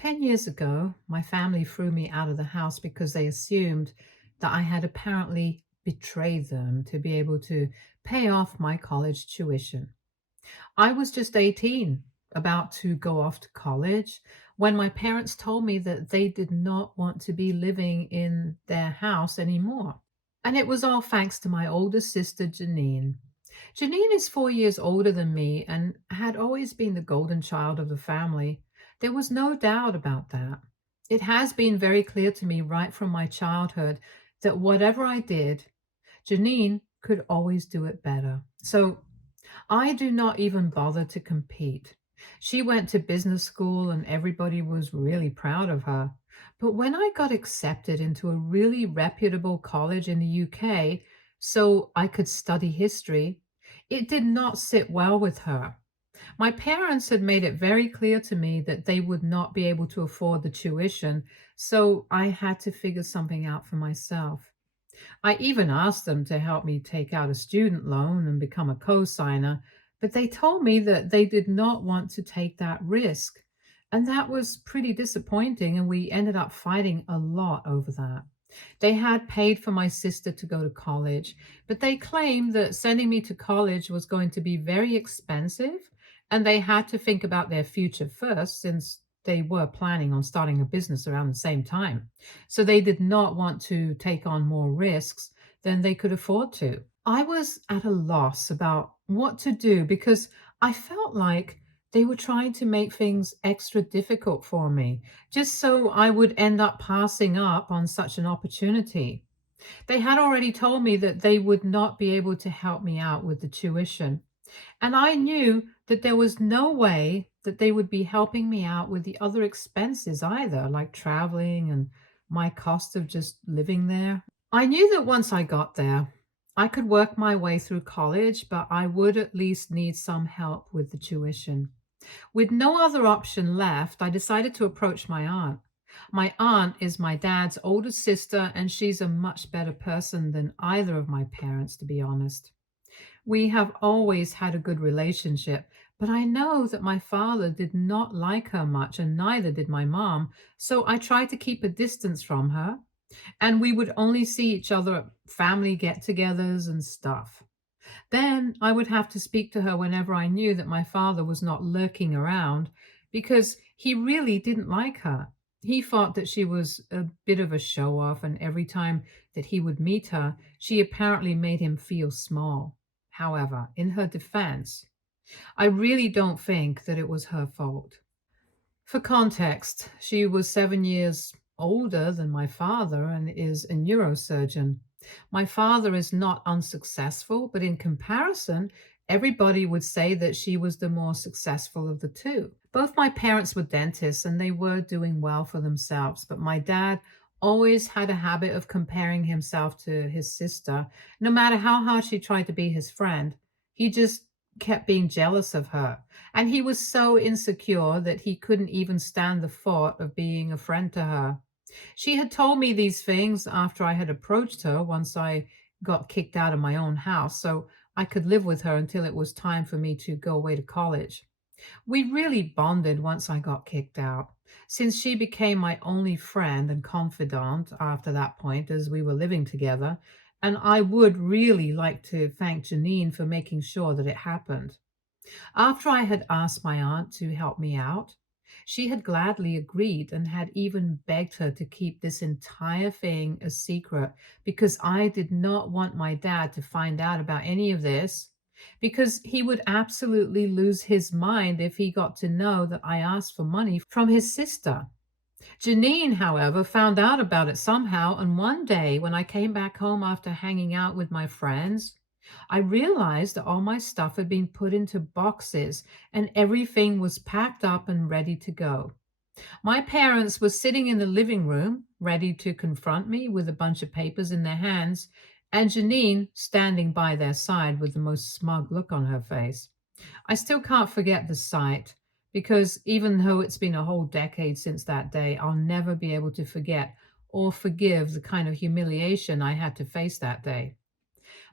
10 years ago, my family threw me out of the house because they assumed that I had apparently betrayed them to be able to pay off my college tuition. I was just 18, about to go off to college, when my parents told me that they did not want to be living in their house anymore. And it was all thanks to my older sister, Janine. Janine is 4 years older than me and had always been the golden child of the family. There was no doubt about that. It has been very clear to me right from my childhood that whatever I did, Janine could always do it better. So I do not even bother to compete. She went to business school and everybody was really proud of her. But when I got accepted into a really reputable college in the UK so I could study history, it did not sit well with her. My parents had made it very clear to me that they would not be able to afford the tuition, so I had to figure something out for myself. I even asked them to help me take out a student loan and become a co-signer, but they told me that they did not want to take that risk. And that was pretty disappointing, and we ended up fighting a lot over that. They had paid for my sister to go to college, but they claimed that sending me to college was going to be very expensive, and they had to think about their future first since they were planning on starting a business around the same time. So they did not want to take on more risks than they could afford to. I was at a loss about what to do because I felt like they were trying to make things extra difficult for me, just so I would end up passing up on such an opportunity. They had already told me that they would not be able to help me out with the tuition, and I knew that there was no way that they would be helping me out with the other expenses either, like traveling and my cost of just living there. I knew that once I got there, I could work my way through college, but I would at least need some help with the tuition. With no other option left, I decided to approach my aunt. My aunt is my dad's older sister, and she's a much better person than either of my parents, to be honest. We have always had a good relationship, but I know that my father did not like her much, and neither did my mom, so I tried to keep a distance from her, and we would only see each other at family get togethers and stuff. Then I would have to speak to her whenever I knew that my father was not lurking around because he really didn't like her. He thought that she was a bit of a show off, and every time that he would meet her, she apparently made him feel small. However, in her defense, I really don't think that it was her fault. For context, she was 7 years older than my father and is a neurosurgeon. My father is not unsuccessful, but in comparison, everybody would say that she was the more successful of the two. Both my parents were dentists and they were doing well for themselves, but my dad always had a habit of comparing himself to his sister. No matter how hard she tried to be his friend, he just kept being jealous of her. And he was so insecure that he couldn't even stand the thought of being a friend to her. She had told me these things after I had approached her once I got kicked out of my own house, so I could live with her until it was time for me to go away to college. We really bonded once I got kicked out, since she became my only friend and confidant after that point as we were living together, and I would really like to thank Janine for making sure that it happened. After I had asked my aunt to help me out, she had gladly agreed and had even begged her to keep this entire thing a secret because I did not want my dad to find out about any of this because he would absolutely lose his mind if he got to know that I asked for money from his sister. Janine, however, found out about it somehow, and one day when I came back home after hanging out with my friends, I realized that all my stuff had been put into boxes and everything was packed up and ready to go. My parents were sitting in the living room, ready to confront me with a bunch of papers in their hands, and Janine standing by their side with the most smug look on her face. I still can't forget the sight because even though it's been a whole decade since that day, I'll never be able to forget or forgive the kind of humiliation I had to face that day.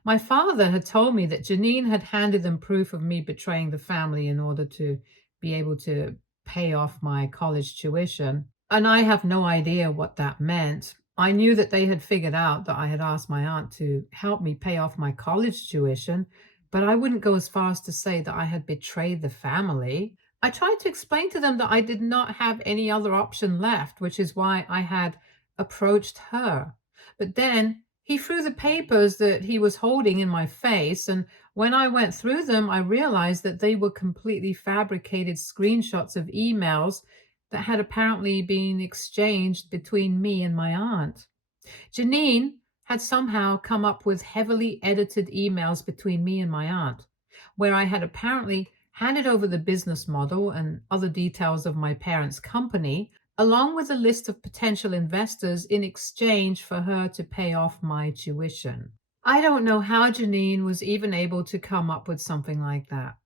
My father had told me that Janine had handed them proof of me betraying the family in order to be able to pay off my college tuition. And I have no idea what that meant. I knew that they had figured out that I had asked my aunt to help me pay off my college tuition, but I wouldn't go as far as to say that I had betrayed the family. I tried to explain to them that I did not have any other option left, which is why I had approached her. But then he threw the papers that he was holding in my face, and when I went through them, I realized that they were completely fabricated screenshots of emails that had apparently been exchanged between me and my aunt. Janine had somehow come up with heavily edited emails between me and my aunt, where I had apparently handed over the business model and other details of my parents' company, along with a list of potential investors in exchange for her to pay off my tuition. I don't know how Janine was even able to come up with something like that.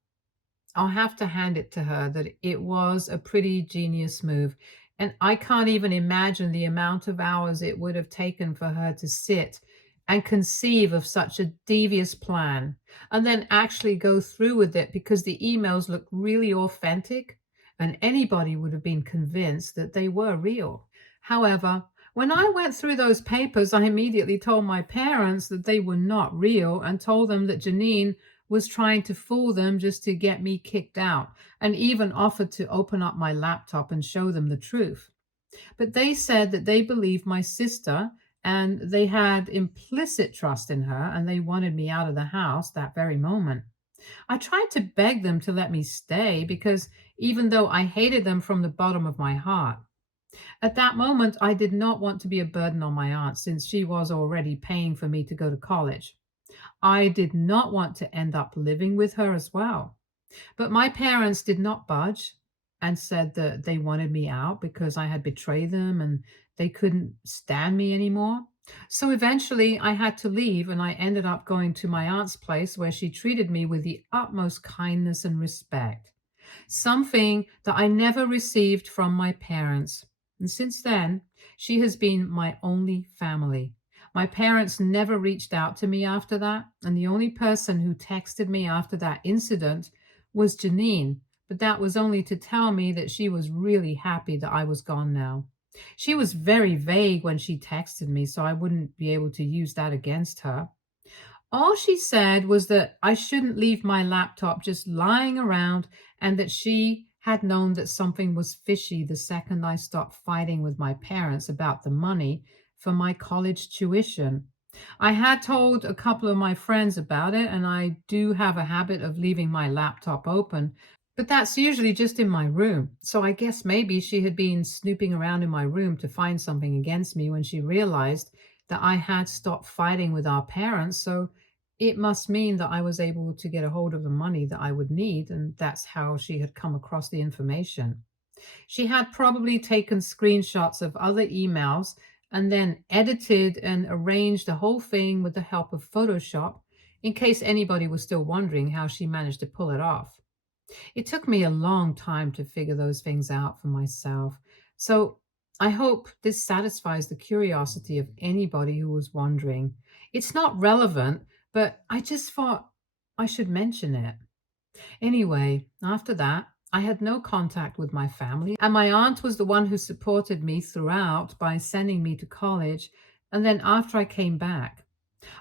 I'll have to hand it to her that it was a pretty genius move. And I can't even imagine the amount of hours it would have taken for her to sit and conceive of such a devious plan and then actually go through with it because the emails look really authentic and anybody would have been convinced that they were real. However, when I went through those papers, I immediately told my parents that they were not real and told them that Janine was trying to fool them just to get me kicked out, and even offered to open up my laptop and show them the truth. But they said that they believed my sister and they had implicit trust in her and they wanted me out of the house that very moment. I tried to beg them to let me stay because even though I hated them from the bottom of my heart, at that moment I did not want to be a burden on my aunt since she was already paying for me to go to college. I did not want to end up living with her as well. But my parents did not budge and said that they wanted me out because I had betrayed them and they couldn't stand me anymore. So eventually I had to leave and I ended up going to my aunt's place where she treated me with the utmost kindness and respect, something that I never received from my parents. And since then, she has been my only family. My parents never reached out to me after that, and the only person who texted me after that incident was Janine, but that was only to tell me that she was really happy that I was gone now. She was very vague when she texted me, so I wouldn't be able to use that against her. All she said was that I shouldn't leave my laptop just lying around and that she had known that something was fishy the second I stopped fighting with my parents about the money for my college tuition. I had told a couple of my friends about it, and I do have a habit of leaving my laptop open, but that's usually just in my room. So I guess maybe she had been snooping around in my room to find something against me when she realized that I had stopped fighting with our parents. So it must mean that I was able to get a hold of the money that I would need, and that's how she had come across the information. She had probably taken screenshots of other emails and then edited and arranged the whole thing with the help of Photoshop in case anybody was still wondering how she managed to pull it off. It took me a long time to figure those things out for myself. So I hope this satisfies the curiosity of anybody who was wondering. It's not relevant, but I just thought I should mention it. Anyway, after that, I had no contact with my family, and my aunt was the one who supported me throughout by sending me to college. And then after I came back,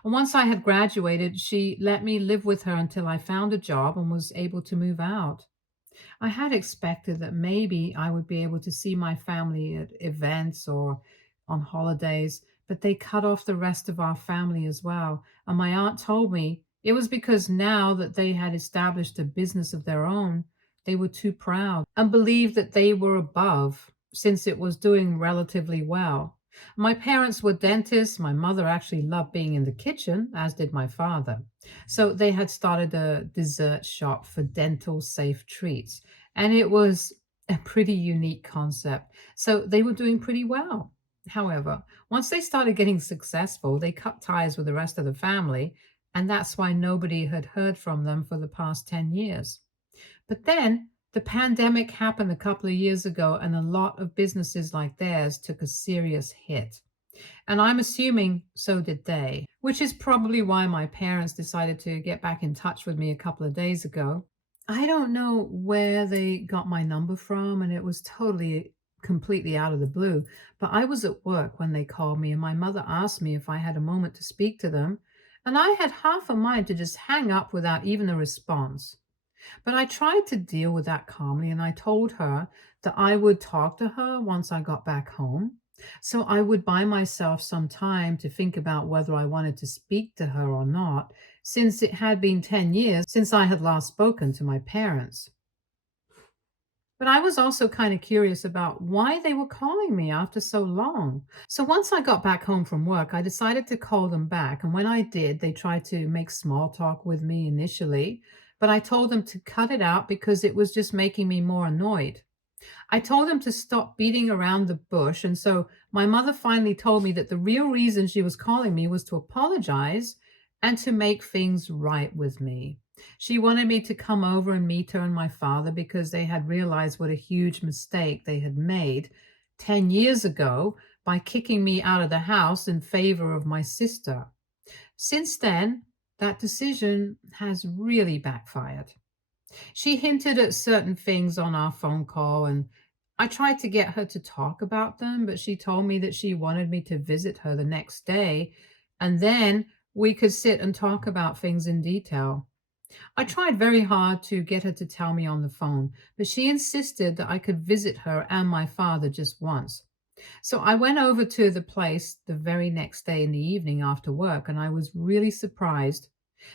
and once I had graduated, she let me live with her until I found a job and was able to move out. I had expected that maybe I would be able to see my family at events or on holidays, but they cut off the rest of our family as well. And my aunt told me it was because now that they had established a business of their own, they were too proud and believed that they were above since it was doing relatively well. My parents were dentists. My mother actually loved being in the kitchen, as did my father. So they had started a dessert shop for dental safe treats. And it was a pretty unique concept. So they were doing pretty well. However, once they started getting successful, they cut ties with the rest of the family. And that's why nobody had heard from them for the past 10 years. But then the pandemic happened a couple of years ago, and a lot of businesses like theirs took a serious hit. And I'm assuming so did they, which is probably why my parents decided to get back in touch with me a couple of days ago. I don't know where they got my number from, and it was totally, completely out of the blue. But I was at work when they called me, and my mother asked me if I had a moment to speak to them. And I had half a mind to just hang up without even a response. But I tried to deal with that calmly, and I told her that I would talk to her once I got back home. So I would buy myself some time to think about whether I wanted to speak to her or not, since it had been 10 years since I had last spoken to my parents. But I was also kind of curious about why they were calling me after so long. So once I got back home from work, I decided to call them back. And when I did, they tried to make small talk with me initially, but I told them to cut it out because it was just making me more annoyed. I told him to stop beating around the bush. And so my mother finally told me that the real reason she was calling me was to apologize and to make things right with me. She wanted me to come over and meet her and my father because they had realized what a huge mistake they had made 10 years ago by kicking me out of the house in favor of my sister. Since then, that decision has really backfired. She hinted at certain things on our phone call, and I tried to get her to talk about them, but she told me that she wanted me to visit her the next day, and then we could sit and talk about things in detail. I tried very hard to get her to tell me on the phone, but she insisted that I could visit her and my father just once. So I went over to the place the very next day in the evening after work, and I was really surprised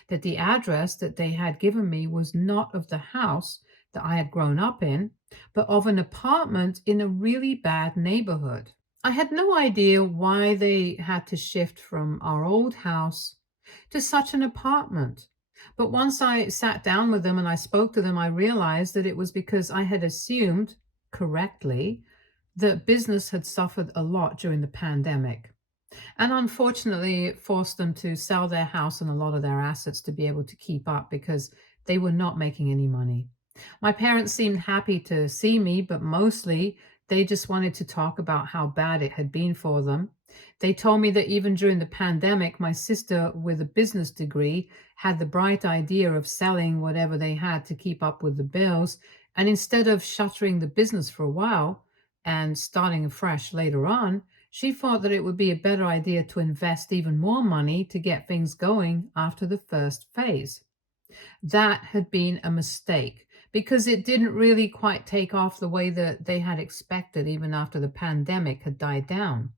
that the address that they had given me was not of the house that I had grown up in, but of an apartment in a really bad neighborhood. I had no idea why they had to shift from our old house to such an apartment. But once I sat down with them and I spoke to them, I realized that it was because I had assumed correctly that business had suffered a lot during the pandemic. And unfortunately, it forced them to sell their house and a lot of their assets to be able to keep up because they were not making any money. My parents seemed happy to see me, but mostly they just wanted to talk about how bad it had been for them. They told me that even during the pandemic, my sister, with a business degree, had the bright idea of selling whatever they had to keep up with the bills. And instead of shuttering the business for a while and starting afresh later on, she thought that it would be a better idea to invest even more money to get things going after the first phase. That had been a mistake because it didn't really quite take off the way that they had expected, even after the pandemic had died down.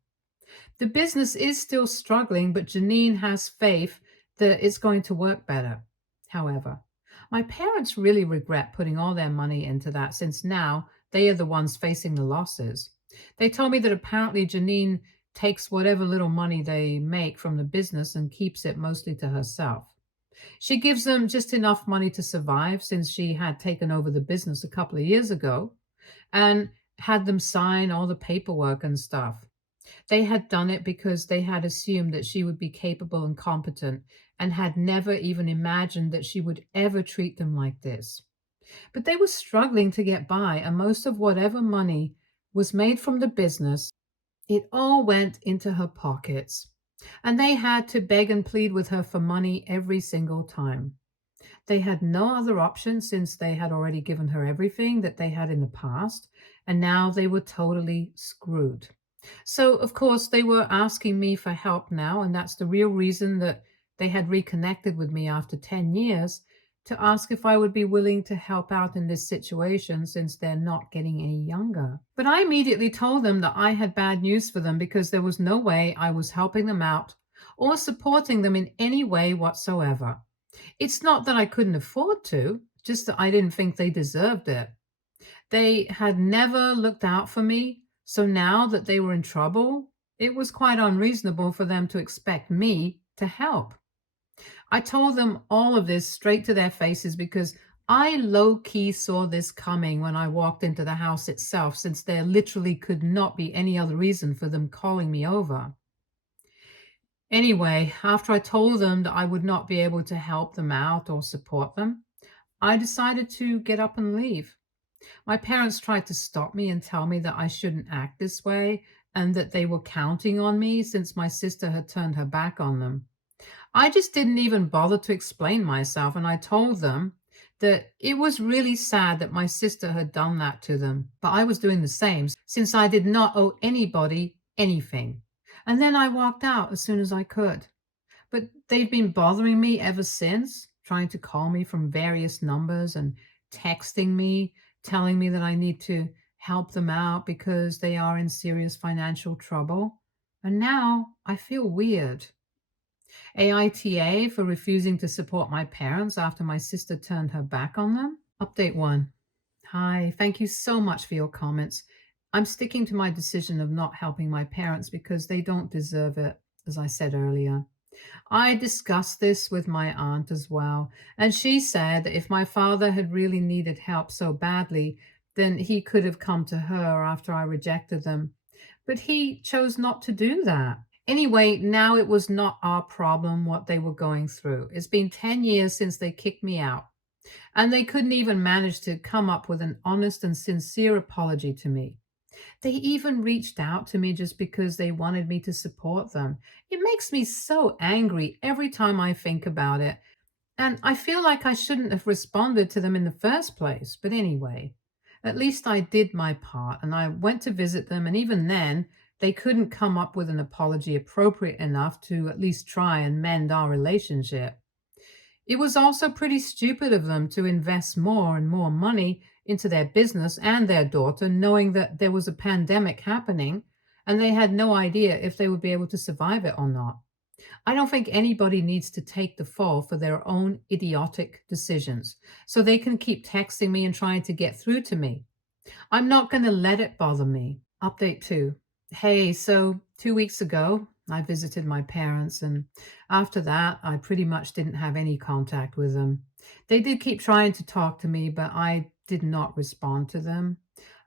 The business is still struggling, but Janine has faith that it's going to work better. However, my parents really regret putting all their money into that since now they are the ones facing the losses. They told me that apparently Janine takes whatever little money they make from the business and keeps it mostly to herself. She gives them just enough money to survive since she had taken over the business a couple of years ago and had them sign all the paperwork and stuff. They had done it because they had assumed that she would be capable and competent and had never even imagined that she would ever treat them like this. But they were struggling to get by, and most of whatever money was made from the business, it all went into her pockets. And they had to beg and plead with her for money every single time. They had no other option since they had already given her everything that they had in the past, and now they were totally screwed. So, of course, they were asking me for help now, and that's the real reason that they had reconnected with me after 10 years to ask if I would be willing to help out in this situation since they're not getting any younger. But I immediately told them that I had bad news for them because there was no way I was helping them out or supporting them in any way whatsoever. It's not that I couldn't afford to, just that I didn't think they deserved it. They had never looked out for me, so now that they were in trouble, it was quite unreasonable for them to expect me to help. I told them all of this straight to their faces because I low key saw this coming when I walked into the house itself, since there literally could not be any other reason for them calling me over. Anyway, after I told them that I would not be able to help them out or support them, I decided to get up and leave. My parents tried to stop me and tell me that I shouldn't act this way and that they were counting on me since my sister had turned her back on them. I just didn't even bother to explain myself, and I told them that it was really sad that my sister had done that to them, but I was doing the same since I did not owe anybody anything. And then I walked out as soon as I could. But they've been bothering me ever since, trying to call me from various numbers and texting me, telling me that I need to help them out because they are in serious financial trouble. And now I feel weird. AITA for refusing to support my parents after my sister turned her back on them. Update 1. Hi, thank you so much for your comments. I'm sticking to my decision of not helping my parents because they don't deserve it, as I said earlier. I discussed this with my aunt as well, and she said that if my father had really needed help so badly, then he could have come to her after I rejected them. But he chose not to do that. Anyway, now it was not our problem what they were going through. It's been 10 years since they kicked me out, and they couldn't even manage to come up with an honest and sincere apology to me. They even reached out to me just because they wanted me to support them. It makes me so angry every time I think about it. And I feel like I shouldn't have responded to them in the first place. But anyway, at least I did my part and I went to visit them. And even then, they couldn't come up with an apology appropriate enough to at least try and mend our relationship. It was also pretty stupid of them to invest more and more money into their business and their daughter, knowing that there was a pandemic happening and they had no idea if they would be able to survive it or not. I don't think anybody needs to take the fall for their own idiotic decisions. So they can keep texting me and trying to get through to me. I'm not going to let it bother me. Update 2. Hey, so 2 weeks ago, I visited my parents, and after that, I pretty much didn't have any contact with them. They did keep trying to talk to me, but I did not respond to them.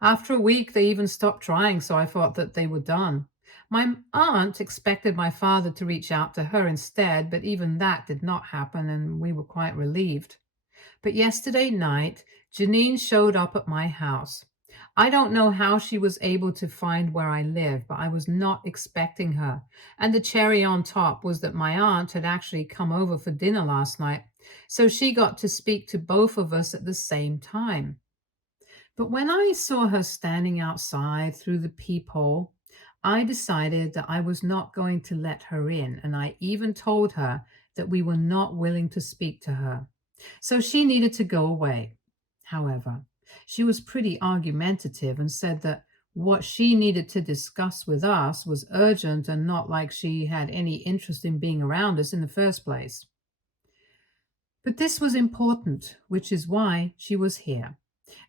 After a week, they even stopped trying, so I thought that they were done. My aunt expected my father to reach out to her instead, but even that did not happen, and we were quite relieved. But yesterday night, Janine showed up at my house. I don't know how she was able to find where I live, but I was not expecting her. And the cherry on top was that my aunt had actually come over for dinner last night, so she got to speak to both of us at the same time. But when I saw her standing outside through the peephole, I decided that I was not going to let her in, and I even told her that we were not willing to speak to her. So she needed to go away. However, she was pretty argumentative and said that what she needed to discuss with us was urgent and not like she had any interest in being around us in the first place. But this was important, which is why she was here.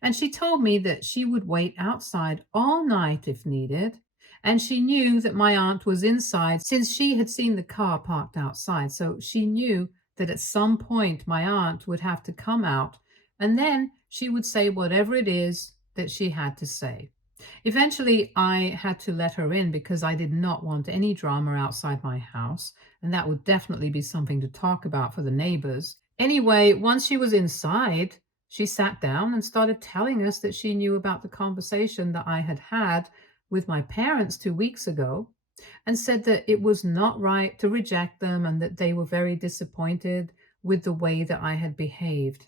And she told me that she would wait outside all night if needed. And she knew that my aunt was inside since she had seen the car parked outside. So she knew that at some point my aunt would have to come out and then she would say whatever it is that she had to say. Eventually, I had to let her in because I did not want any drama outside my house, and that would definitely be something to talk about for the neighbors. Anyway, once she was inside, she sat down and started telling us that she knew about the conversation that I had had with my parents 2 weeks ago and said that it was not right to reject them and that they were very disappointed with the way that I had behaved.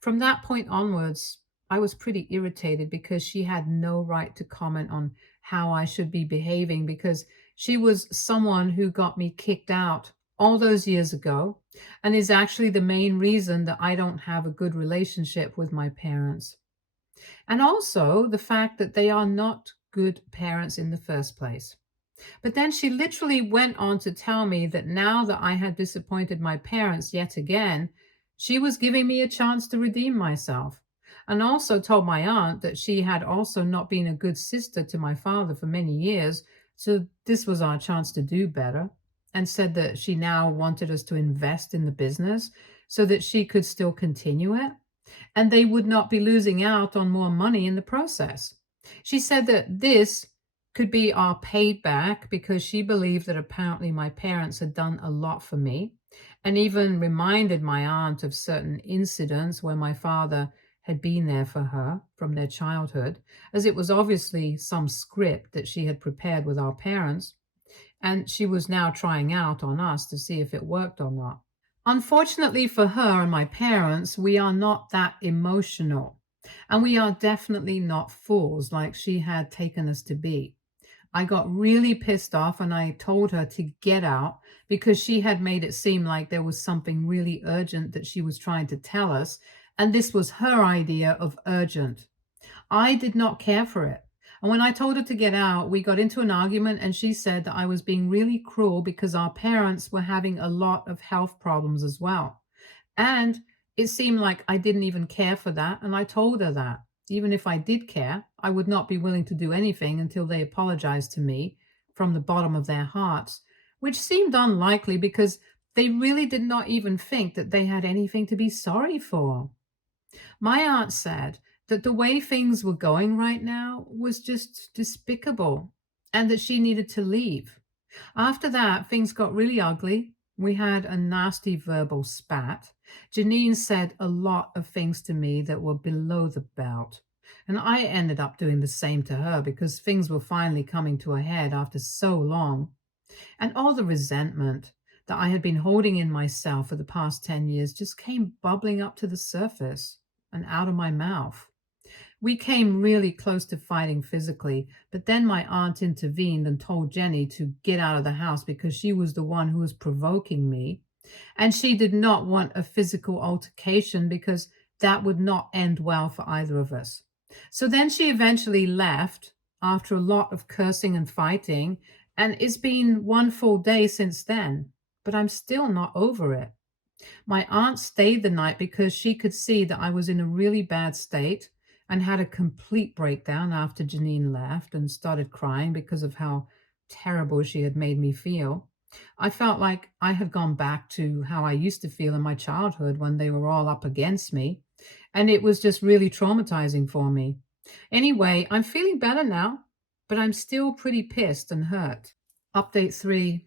From that point onwards, I was pretty irritated because she had no right to comment on how I should be behaving because she was someone who got me kicked out all those years ago and is actually the main reason that I don't have a good relationship with my parents. And also the fact that they are not good parents in the first place. But then she literally went on to tell me that now that I had disappointed my parents yet again, she was giving me a chance to redeem myself. And also told my aunt that she had also not been a good sister to my father for many years, so this was our chance to do better. And said that she now wanted us to invest in the business so that she could still continue it and they would not be losing out on more money in the process. She said that this could be our payback because she believed that apparently my parents had done a lot for me and even reminded my aunt of certain incidents where my father had been there for her from their childhood, as it was obviously some script that she had prepared with our parents, and she was now trying out on us to see if it worked or not. Unfortunately for her and my parents, we are not that emotional. And we are definitely not fools like she had taken us to be. I got really pissed off and I told her to get out because she had made it seem like there was something really urgent that she was trying to tell us. And this was her idea of urgent. I did not care for it. And when I told her to get out, we got into an argument and she said that I was being really cruel because our parents were having a lot of health problems as well. And it seemed like I didn't even care for that. And I told her that even if I did care, I would not be willing to do anything until they apologized to me from the bottom of their hearts, which seemed unlikely because they really did not even think that they had anything to be sorry for. My aunt said that the way things were going right now was just despicable and that she needed to leave. After that, things got really ugly. We had a nasty verbal spat. Janine said a lot of things to me that were below the belt. And I ended up doing the same to her because things were finally coming to a head after so long. And all the resentment that I had been holding in myself for the past 10 years just came bubbling up to the surface and out of my mouth. We came really close to fighting physically, but then my aunt intervened and told Jenny to get out of the house because she was the one who was provoking me. And she did not want a physical altercation because that would not end well for either of us. So then she eventually left after a lot of cursing and fighting, and it's been one full day since then, but I'm still not over it. My aunt stayed the night because she could see that I was in a really bad state and had a complete breakdown after Janine left and started crying because of how terrible she had made me feel. I felt like I had gone back to how I used to feel in my childhood when they were all up against me, and it was just really traumatizing for me. Anyway, I'm feeling better now, but I'm still pretty pissed and hurt. Update 3.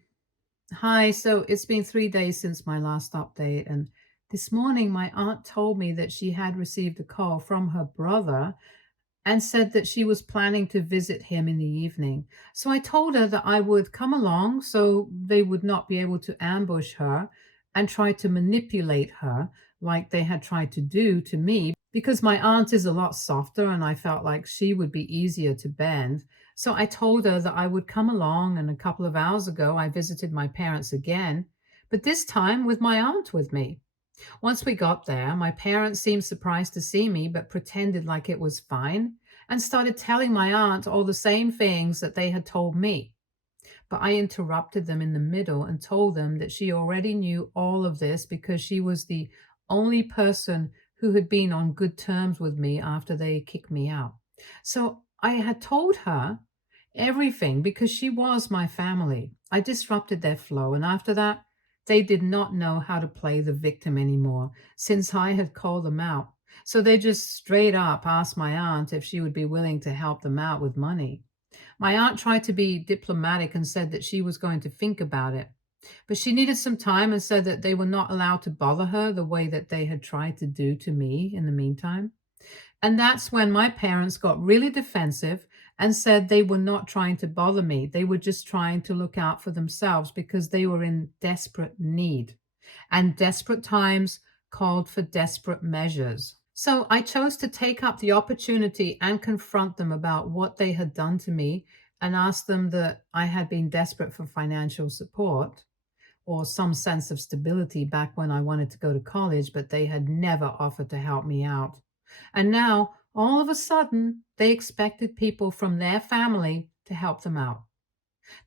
Hi, so it's been 3 days since my last update, and this morning my aunt told me that she had received a call from her brother and said that she was planning to visit him in the evening. So I told her that I would come along so they would not be able to ambush her and try to manipulate her like they had tried to do to me because my aunt is a lot softer and I felt like she would be easier to bend. So I told her that I would come along, and a couple of hours ago I visited my parents again, but this time with my aunt with me. Once we got there, my parents seemed surprised to see me, but pretended like it was fine and started telling my aunt all the same things that they had told me. But I interrupted them in the middle and told them that she already knew all of this because she was the only person who had been on good terms with me after they kicked me out. So I had told her everything because she was my family. I disrupted their flow, and after that, they did not know how to play the victim anymore since I had called them out. So they just straight up asked my aunt if she would be willing to help them out with money. My aunt tried to be diplomatic and said that she was going to think about it, but she needed some time and said that they were not allowed to bother her the way that they had tried to do to me in the meantime. And that's when my parents got really defensive and said they were not trying to bother me. They were just trying to look out for themselves because they were in desperate need. And desperate times called for desperate measures. So I chose to take up the opportunity and confront them about what they had done to me and ask them that I had been desperate for financial support or some sense of stability back when I wanted to go to college, but they had never offered to help me out. And now, all of a sudden, they expected people from their family to help them out.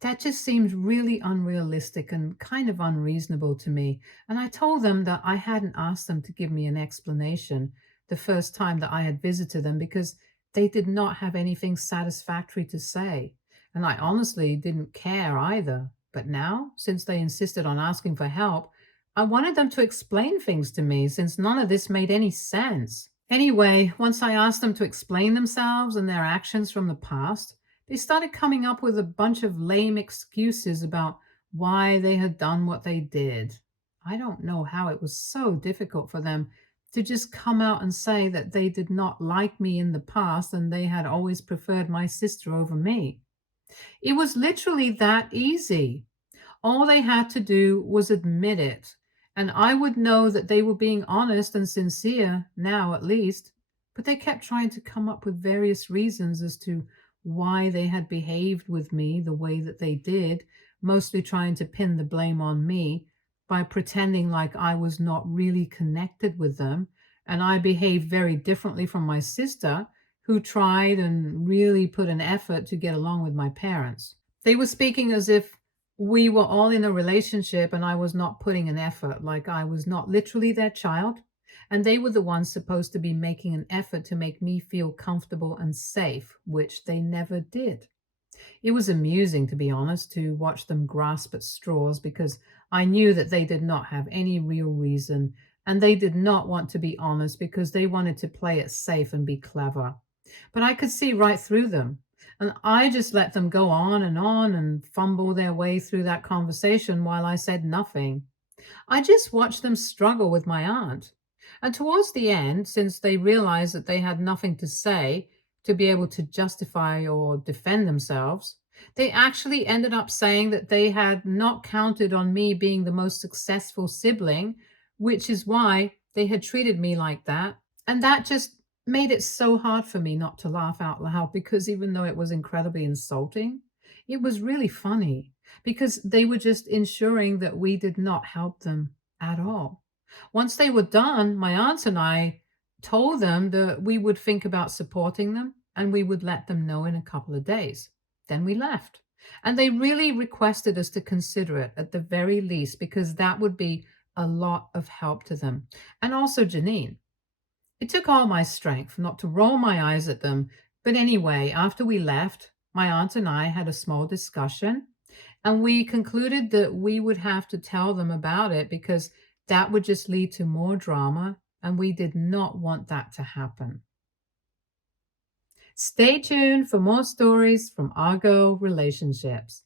That just seemed really unrealistic and kind of unreasonable to me. And I told them that I hadn't asked them to give me an explanation the first time that I had visited them because they did not have anything satisfactory to say. And I honestly didn't care either. But now, since they insisted on asking for help, I wanted them to explain things to me since none of this made any sense. Anyway, once I asked them to explain themselves and their actions from the past, they started coming up with a bunch of lame excuses about why they had done what they did. I don't know how it was so difficult for them to just come out and say that they did not like me in the past and they had always preferred my sister over me. It was literally that easy. All they had to do was admit it, And I would know that they were being honest and sincere, now at least, but they kept trying to come up with various reasons as to why they had behaved with me the way that they did, mostly trying to pin the blame on me by pretending like I was not really connected with them. And I behaved very differently from my sister, who tried and really put an effort to get along with my parents. They were speaking as if we were all in a relationship and I was not putting an effort, like I was not literally their child. And they were the ones supposed to be making an effort to make me feel comfortable and safe, which they never did. It was amusing, to be honest, to watch them grasp at straws because I knew that they did not have any real reason and they did not want to be honest because they wanted to play it safe and be clever. But I could see right through them. And I just let them go on and fumble their way through that conversation while I said nothing. I just watched them struggle with my aunt. And towards the end, since they realized that they had nothing to say to be able to justify or defend themselves, they actually ended up saying that they had not counted on me being the most successful sibling, which is why they had treated me like that. And that just made it so hard for me not to laugh out loud because even though it was incredibly insulting, it was really funny because they were just ensuring that we did not help them at all. Once they were done, my aunts and I told them that we would think about supporting them and we would let them know in a couple of days. Then we left. And they really requested us to consider it at the very least because that would be a lot of help to them. And also Janine. It took all my strength not to roll my eyes at them, but anyway, after we left, my aunt and I had a small discussion, and we concluded that we would have to tell them about it because that would just lead to more drama, and we did not want that to happen. Stay tuned for more stories from Argo Relationships.